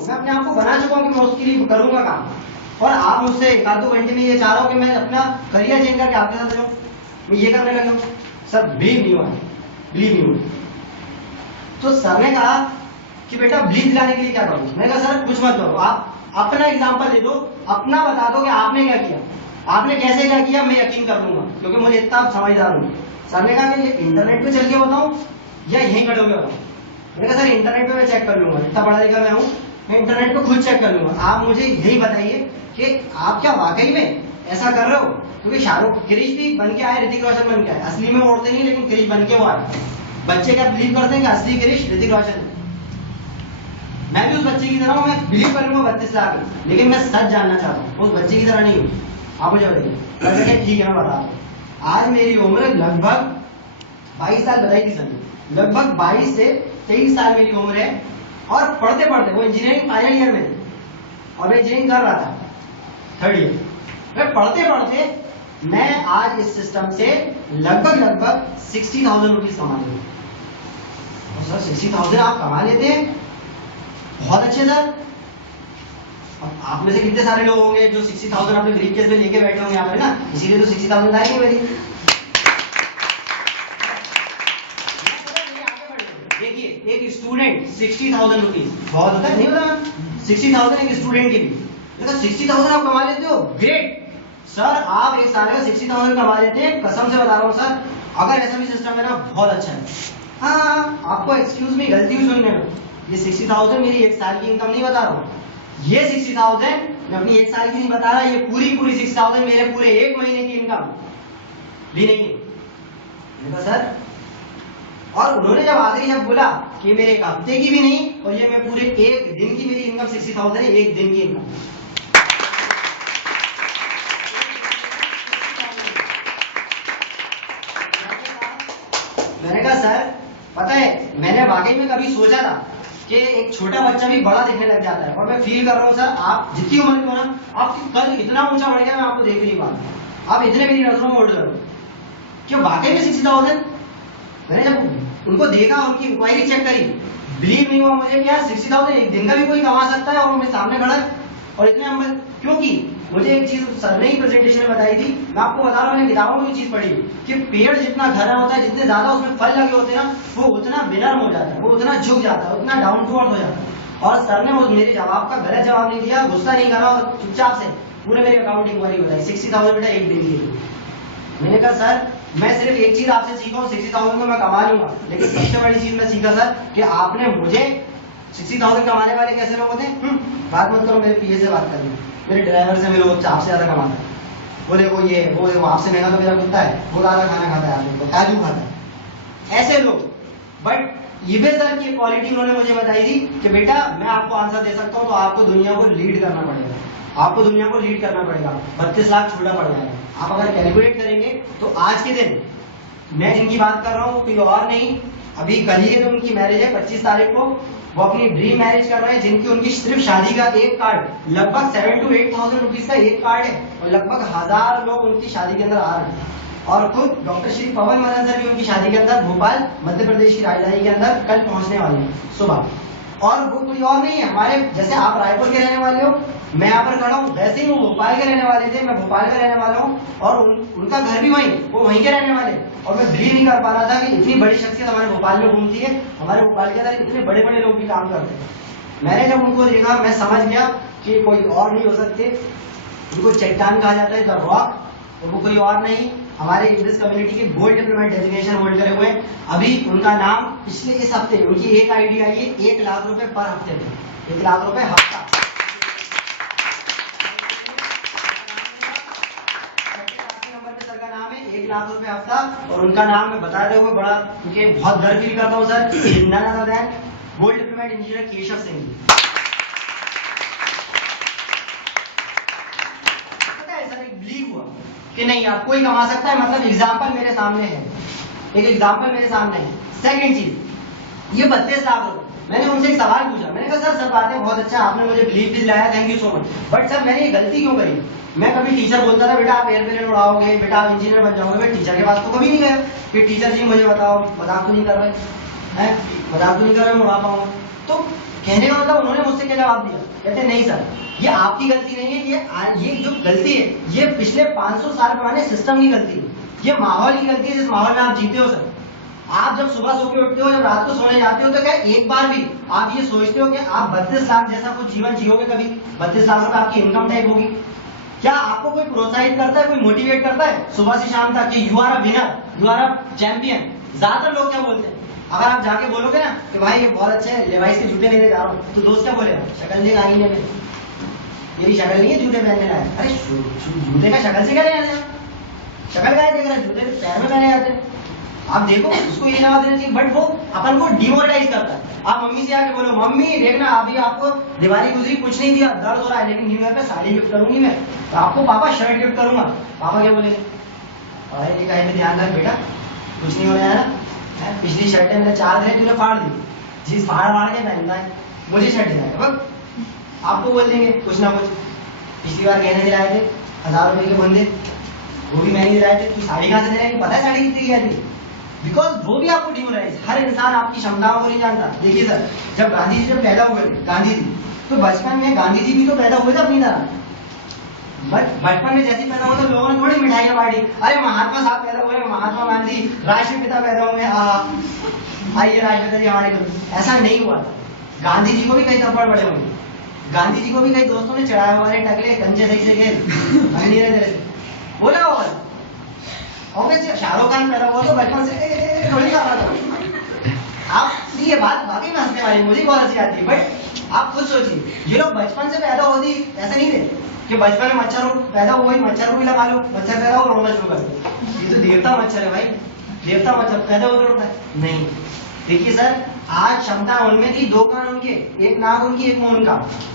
हूँ, मैं अपने आप को बना चुका हूँ कि मैं उसके लिए करूंगा काम। और आप मुझसे 1-2 घंटे में ये चाह रहा हूँ कि मैं अपना करियर चेंज करके आपके साथ जाऊँ, मैं ये करने लगा हूँ। सर बिलीव नहीं हुआ, बिलीव नहीं हुआ। तो सर ने कहा कि बेटा बिलीव दिलाने के लिए क्या करूँ? मैंने कहा सर कुछ मत करो, आप अपना एग्जाम्पल दे दो, अपना बता दो कि आपने क्या किया, आपने कैसे क्या किया, मैं यकीन कर लूंगा क्योंकि मुझे इतना समझदार हूँ। सर ने कहा कि ये इंटरनेट पे चल के बताऊँ या यहीं खड़े होकर बताऊँ? मैंने कहा सर इंटरनेट पे मैं चेक कर लूंगा, इतना पढ़ा लिखा मैं हूँ, मैं इंटरनेट पे खुद चेक कर लूंगा। आप मुझे यही बताइए कि आप क्या वाकई में ऐसा कर रहे हो? क्योंकि शाहरुख क्रिश भी बन के आए, ऋतिक रोशन बन के आए, असली में ओढ़ते नहीं लेकिन क्रिश बन के वो आए। बच्चे क्या बिलीव करते हैं कि असली क्रिश ऋतिक रोशन है? मैं भी उस बच्चे की तरह हूँ, मैं बिलीव करूंगा 32 लाख, लेकिन मैं सच जानना चाहता हूँ, उस बच्चे की तरह नहीं हूँ। आप मुझे बताइए। ठीक है मैं बता दूँ। आज मेरी उम्र लगभग 22 साल, बताई थी सर, लगभग 22 से 23 साल मेरी उम्र है। और पढ़ते पढ़ते, वो इंजीनियरिंग फाइनल ईयर में थे और मैं इंजीनियरिंग कर रहा था 3rd ईयर। मैं पढ़ते पढ़ते मैं आज इस सिस्टम से लगभग 60,000 रुपीज कमा लेता हूँ। सर 60,000 आप कमा लेते हैं, बहुत अच्छे सर। अब आप में से कितने सारे लोग होंगे जो 60,000 अपने ब्रीफकेस में लेके बैठे होंगे यहाँ पर ना, इसीलिए तो 60,000 आएंगे मेरी। देखिए एक स्टूडेंट 60,000 रुपीज बहुत होता है, नहीं होता? 60,000 एक स्टूडेंट के लिए, देखो 60,000 आप कमा लेते हो, ग्रेट सर। आप एक साल का 60,000 कमा लेते हैं, कसम से बता रहा हूँ सर, अगर ऐसा भी सिस्टम है ना बहुत अच्छा है। हाँ आपको एक्सक्यूज में गलती हुई सुनने में, ये 60,000 मेरी एक साल की इनकम नहीं बता रहा हूँ, ये 60,000 मैं अपनी एक साल की नहीं बता रहा, ये पूरी 60,000 मेरे पूरे 1 महीने की इनकम भी नहीं है। मैंने कहा सर, और उन्होंने जब आखिरी जब बोला कि मेरे एक हफ्ते की भी नहीं और ये मैं पूरे 1 दिन की, मेरी इनकम 60,000 है, 1 दिन की इनकम। मैंने कहा सर पता है, मैंने वाकई में कभी सोचा था कि एक छोटा बच्चा भी बड़ा दिखने लग जाता है, और मैं फील कर रहा हूँ सर आप जितनी उम्र के हो ना, आपकी कद इतना ऊंचा बढ़ गया, मैं आपको देख नहीं पा रहा, आप इतने मेरी नजरों में उड़ रहे हो। क्यों वाकई में 60,000? मैंने जब उनको देखा, उनकी इंक्वायरी चेक करी, बिलीव नहीं हुआ मुझे कि यार 60,000 एक दिन का भी कोई कमा सकता है, और मेरे सामने खड़ा है और इतने नंबर। क्योंकि मुझे एक चीज सर ने ही प्रेजेंटेशन में बताई थी, मैं आपको बता रहा हूँ, मैंने किताबों में ये चीज पढ़ी कि पेड़ जितना घना होता है, जितने ज्यादा उसमें फल लगे होते हैं ना, वो उतना विनम्र हो जाता है, वो उतना झुक जाता है, उतना डाउन टू अर्थ हो जाता है। और सर ने मेरे जवाब का गलत जवाब नहीं दिया, गुस्सा नहीं करा, और चुपचाप से पूरे मेरे अकाउंट इंक्वायरी बताई 60,000 बेटा 1 दिन की। मैंने कहा सर मैं सिर्फ एक चीज आपसे सीखा हूँ, 60,000 को मैं कमा लूंगा, लेकिन सबसे बड़ी चीज मैं सीखा सर कि आपने मुझे 60,000 कमाने वाले कैसे लोग होते हैं, बात मत करो, मेरे पीए से बात कर लो, मेरे ड्राइवर से मिलो, आपसे ज्यादा कमाता है, वो देखो ये वो देखो, आपसे महंगा तो मेरा कुत्ता है, वो ज्यादा खाना खाता है, आपको आलू खाता है, ऐसे लोग। बट ये सर की क्वालिटी उन्होंने मुझे बताई थी कि बेटा मैं आपको आंसर दे सकता हूँ, तो आपको दुनिया को लीड करना पड़ेगा, आपको दुनिया को लीड करना पड़ेगा, 32 लाख छोटा पड़ जाएगा। आप अगर कैलकुलेट करेंगे तो आज के दिन मैं जिनकी बात कर रहा हूँ कोई और नहीं, अभी कल ही तो उनकी मैरिज है 25 तारीख को, वो अपनी ड्रीम मैरिज कर रहे हैं, जिनकी उनकी सिर्फ शादी का एक कार्ड लगभग 7,000 to 8,000 रुपीज का एक कार्ड है, और लगभग 1000 लोग उनकी शादी के अंदर आ रहे हैं। और खुद डॉक्टर श्री पवन मदन सर भी उनकी शादी के अंदर भोपाल मध्य प्रदेश की राजधानी के अंदर कल पहुंचने वाले हैं सुबह। और वो कोई और नहीं है, हमारे जैसे आप रायपुर के रहने वाले हो, मैं यहाँ पर खड़ा हूँ, वैसे ही वो भोपाल के रहने वाले थे, मैं भोपाल का रहने वाला हूँ, और उनका घर भी वहीं, वो वहीं के रहने वाले। और मैं बिलीव नहीं कर पा रहा था कि इतनी बड़ी शख्सियत हमारे भोपाल में घूमती है, हमारे भोपाल के अंदर इतने बड़े बड़े लोग भी काम करते हैं। मैंने जब उनको देखा मैं समझ गया कि कोई और नहीं हो सकते, उनको चट्टान कहा जाता है, द रॉक, और वो कोई और नहीं, हमारे इंग्लिश कम्युनिटी के गोल्ड डिप्लोमेट डेजिग्नेशन होल्ड करे हुए। अभी उनका नाम पिछले इस हफ्ते उनकी एक आईडी आई है, 1 लाख रुपए पर हफ्ते में, 1 लाख रुपए हफ्ता। नंबर पे सर का नाम है, 1 लाख रुपए हफ्ता, और उनका नाम मैं बताते हुए बड़ा क्योंकि बहुत गर्व फील करता हूँ sir, gold diplomat engineer Keshav Singh ji. पता है सर, एक बिलीव हुआ कि नहीं यार कोई कमा सकता है, मतलब एग्जाम्पल मेरे सामने है, एक एग्जाम्पल मेरे सामने है। सेकंड चीज, ये 32 लाख रुपए, मैंने उनसे एक सवाल पूछा, मैंने कहा सर बातें बहुत अच्छा, आपने मुझे बिलीव भी दिलाया, thank you so much, but sir मैंने ये गलती क्यों करी? मैं कभी टीचर बोलता था बेटा आप एयरप्लेन उड़ाओगे, बेटा आप इंजीनियर बन जाओगे, मैं टीचर के पास तो कभी नहीं गया कि टीचर जी मुझे बताओ, मजाक तो नहीं कर रहे हैं, मजाक तो नहीं कर रहे मैं उड़ा पाऊंगा। तो कहने का मतलब उन्होंने मुझसे क्या जवाब दिया, कहते नहीं सर ये आपकी गलती नहीं है, ये जो गलती है ये पिछले 500 साल पुराने सिस्टम की गलती है, ये माहौल की गलती है जिस माहौल में आप जीते हो सर। आप जब सुबह सो के उठते हो, जब रात को सोने जाते हो, तो क्या एक बार भी आप ये सोचते हो कि आप 32 लाख जैसा कुछ जीवन जियोगे कभी? 32 लाख रुपए आपकी इनकम टाइप होगी? क्या आपको कोई प्रोत्साहित करता है, कोई मोटिवेट करता है सुबह से शाम तक कि you are a winner, you are a champion? ज्यादातर लोग क्या बोलते हैं, अगर आप जाके बोलोगे ना कि भाई ये बहुत अच्छे है, लेवाइस के जूते लेने जा रहा हूँ, तो दोस्त क्या बोलेगा, शक्ल देख आईने में, मेरी शक्ल नहीं है जूते पहनने लायक। अरे जूते का शक्ल से क्या लेना है, शक्ल क्या देख रहा है, जूते पैर में पहने जाते हैं। आप देखो उसको ये जवाब देना चाहिए, बट वो अपन को डिमोरलाइज करता है। आप मम्मी से आके बोलो, मम्मी देखना अभी आपको दिवाली गुजरी कुछ नहीं दिया, दर्द हो रहा है, लेकिन न्यू ईयर पे साड़ी गिफ्ट करूंगी मैं, तो आपको पापा शर्ट गिफ्ट करूंगा। पापा क्या बोलेंगे, पढ़ाई लिखाई में ध्यान रख बेटा, कुछ नहीं होना है ना, पिछली शर्ट मैंने 4 दिन तूने फाड़ दी, जिस फाड़ के पहनना है मुझे शर्ट दिलाएगा बस। आपको बोल देंगे कुछ ना कुछ, पिछली बार गहने दिलाए थे 1000 रुपए के बंदे, वो भी महंगे दिलाए थे, तू साड़ी कहाँ से दिलाएगी, पता है साड़ी कितनी की थी? बिकॉज वो भी आपको डिमोरलाइज, हर इंसान आपकी क्षमताओं को नहीं जानता। देखिए सर, जब गांधी जी जब पैदा हुए थे, गांधी जी तो बचपन में गांधी जी भी तो पैदा हुए थे अपनी तरह, बट बचपन में जैसे पैदा हुए तो लोगों ने थोड़ी मिठाइयां बांटी, अरे महात्मा साहब पैदा हुए, महात्मा गांधी राष्ट्रपिता पैदा हुए, आइए राष्ट्रपिता जी हमारे घर, ऐसा नहीं हुआ था। गांधी जी को भी कई थप्पड़ पड़े होंगे, गांधी जी को भी कई दोस्तों ने चढ़ाया, हमारे टकले गंजे सही से खेल बोला होगा। ऑब्वियसली शाहरुख खान पैदा हुआ तो बचपन से थोड़ी खा रहा था। आप ये बात वाकई में हंसने वाली, मुझे बहुत हंसी आती है, बट आप खुद सोचिए, ये लोग बचपन से पैदा होती ऐसा नहीं थे कि बचपन में मच्छर पैदा हुआ ही मच्छर को भी लगा लो, मच्छर पैदा हो रोना शुरू कर दो, ये तो देवता मच्छर है भाई, देवता मच्छर पैदा होकर उठता है नहीं। देखिए सर, आज क्षमता उनमें थी, 2 कान उनके, 1 नाक उनकी, 1 मुंह उनका,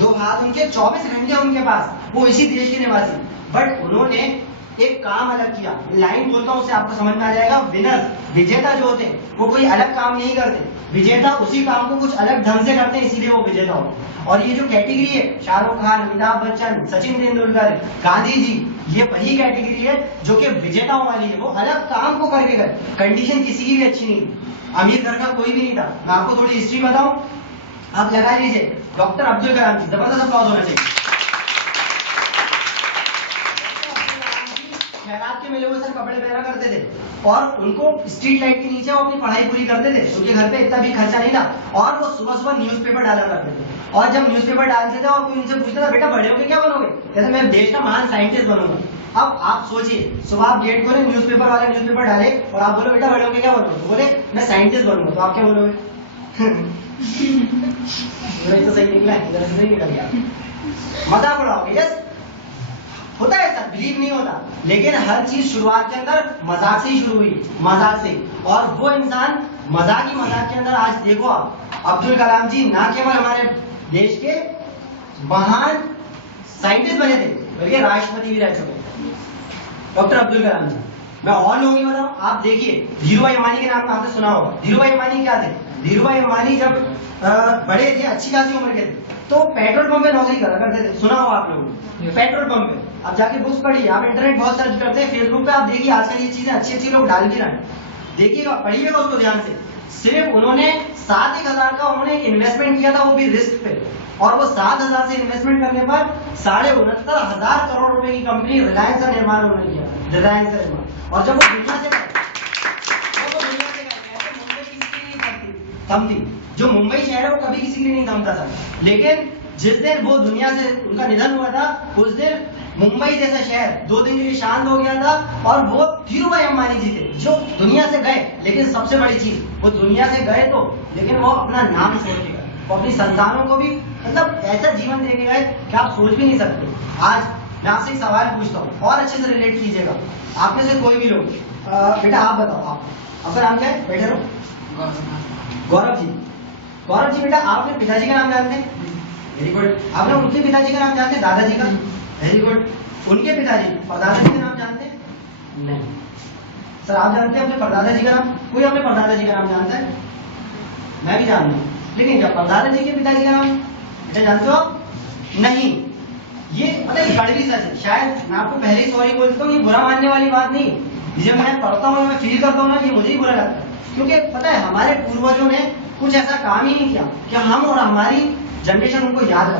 2 हाथ उनके, 24 घंटे उनके पास, वो इसी देश के निवासी, बट उन्होंने एक काम अलग किया। लाइन बोलता हूं उससे आपको समझ में आ जाएगा। विनर, विजेता जो होते हैं वो कोई अलग काम नहीं करते, विजेता उसी काम को कुछ अलग ढंग से करते हैं, इसीलिए वो विजेता होते। और ये जो कैटेगरी है, शाहरुख खान, अमिताभ बच्चन, सचिन तेंदुलकर, गांधी जी, ये वही कैटेगरी है जो कि विजेताओं वाली है। वो अलग काम को करके गए, कंडीशन किसी की भी अच्छी नहीं थी, अमीर घर का कोई भी नहीं था। मैं आपको थोड़ी हिस्ट्री बताऊं, आप लगा लीजिए, डॉक्टर अब्दुल कलाम जी, जबरदस्त अप्लॉज होना चाहिए। खैरात के मेले में सर कपड़े पहना करते थे, और उनको स्ट्रीट लाइट के नीचे वो अपनी पढ़ाई पूरी करते थे, उनके घर पे इतना भी खर्चा नहीं था, और वो सुबह सुबह न्यूज़पेपर डाला करते थे। और जब न्यूज़पेपर डालते थे और कोई उनसे पूछता था, बेटा बड़े होके क्या बनोगे, कहते मैं देश का महान साइंटिस्ट बनूंगा। अब आप सोचिए, सुबह आप गेट खोले, न्यूज़पेपर वाले न्यूज़पेपर डाले, और आप बोलो बेटा बड़े होके क्या बनोगे, तो बोले मैं साइंटिस्ट बनूंगा, तो आप क्या बोलोगे? तो सही निकला है, इधर से नहीं निकल गया, मजाक उड़ाओगे। यस, होता है सर, बिलीव नहीं होता, लेकिन हर चीज शुरुआत के अंदर मजाक से ही शुरू हुई, मजाक से। और वो इंसान मजाक ही मजाक के अंदर, आज देखो आप, अब्दुल कलाम जी ना केवल हमारे देश के महान साइंटिस्ट बने थे, बल्कि राष्ट्रपति भी रह चुके, डॉक्टर अब्दुल कलाम जी। मैं और लोगों की बताऊं, आप देखिए, धीरूभाई अंबानी के नाम आपने सुना होगा। धीरूभाई अंबानी क्या थे? धीरूभाई अंबानी जब बड़े थे, अच्छी खासी उम्र के थे, तो पेट्रोल पंप पे नौकरी करा करते थे, सुना हो आप लोगों, पेट्रोल पंप पे। आप जाके बुक्स पढ़िए, आप इंटरनेट बहुत सर्च करते हैं, फेसबुक पे आप देखिए, आजकल ये चीजें अच्छी अच्छी लोग डाल भी रहे हैं, देखिएगा, पढ़िएगा उसको ध्यान से। सिर्फ उन्होंने 7,000 का उन्होंने इन्वेस्टमेंट किया था, वो भी रिस्क पे, और वो 7,000 से इन्वेस्टमेंट करने पर 69,500 करोड़ रुपए की कंपनी रिलायंस का निर्माण उन्होंने किया, रिलायंस का निर्माण। और जब वो दुनिया से थमती, जो मुंबई शहर है वो कभी किसी के लिए नहीं थमता था, लेकिन जिस दिन वो दुनिया से उनका निधन हुआ था, उस दिन मुंबई जैसा शहर 2 दिन के लिए शांत हो गया था। और वो धीरूभाई अंबानी जी थे जो दुनिया से गए, लेकिन सबसे बड़ी चीज, वो दुनिया से गए तो, लेकिन वो अपना नाम छोड़ के गए, वो अपनी संतानों को भी मतलब ऐसा जीवन दे के गए कि आप सोच भी नहीं सकते। आज मैं आपसे एक सवाल पूछता हूँ, और अच्छे से रिलेट कीजिएगा, आप में से कोई भी लोग, बेटा आप बताओ, आपका नाम क्या है? बैठे रहो। गौरव जी, गौरव जी बेटा, आप अपने पिताजी का नाम जानते हैं? Very good. आपने उनके पिताजी का नाम जानते हैं? दादाजी का? Very good. उनके पिताजी परदादा जी का नाम जानते हैं? नहीं। सर आप जानते हैं अपने परदादा जी का नाम? कोई अपने परदादा जी का नाम जानता है? मैं भी जानता हूँ, लेकिन जब परदादा जी के पिताजी का नाम बेटा जानते हो आप? नहीं। ये मतलब कड़वी सच है, शायद मैं आपको पहले ही सॉरी बोल देता हूँ, ये बुरा मानने वाली बात नहीं, जब मैं पढ़ता हूँ, मैं फील करता हूँ ना, ये मुझे ही बुरा लगता है, क्योंकि पता है हमारे पूर्वजों ने कुछ ऐसा काम ही नहीं किया कि हम और हमारी जनरेशन उनको याद रखे।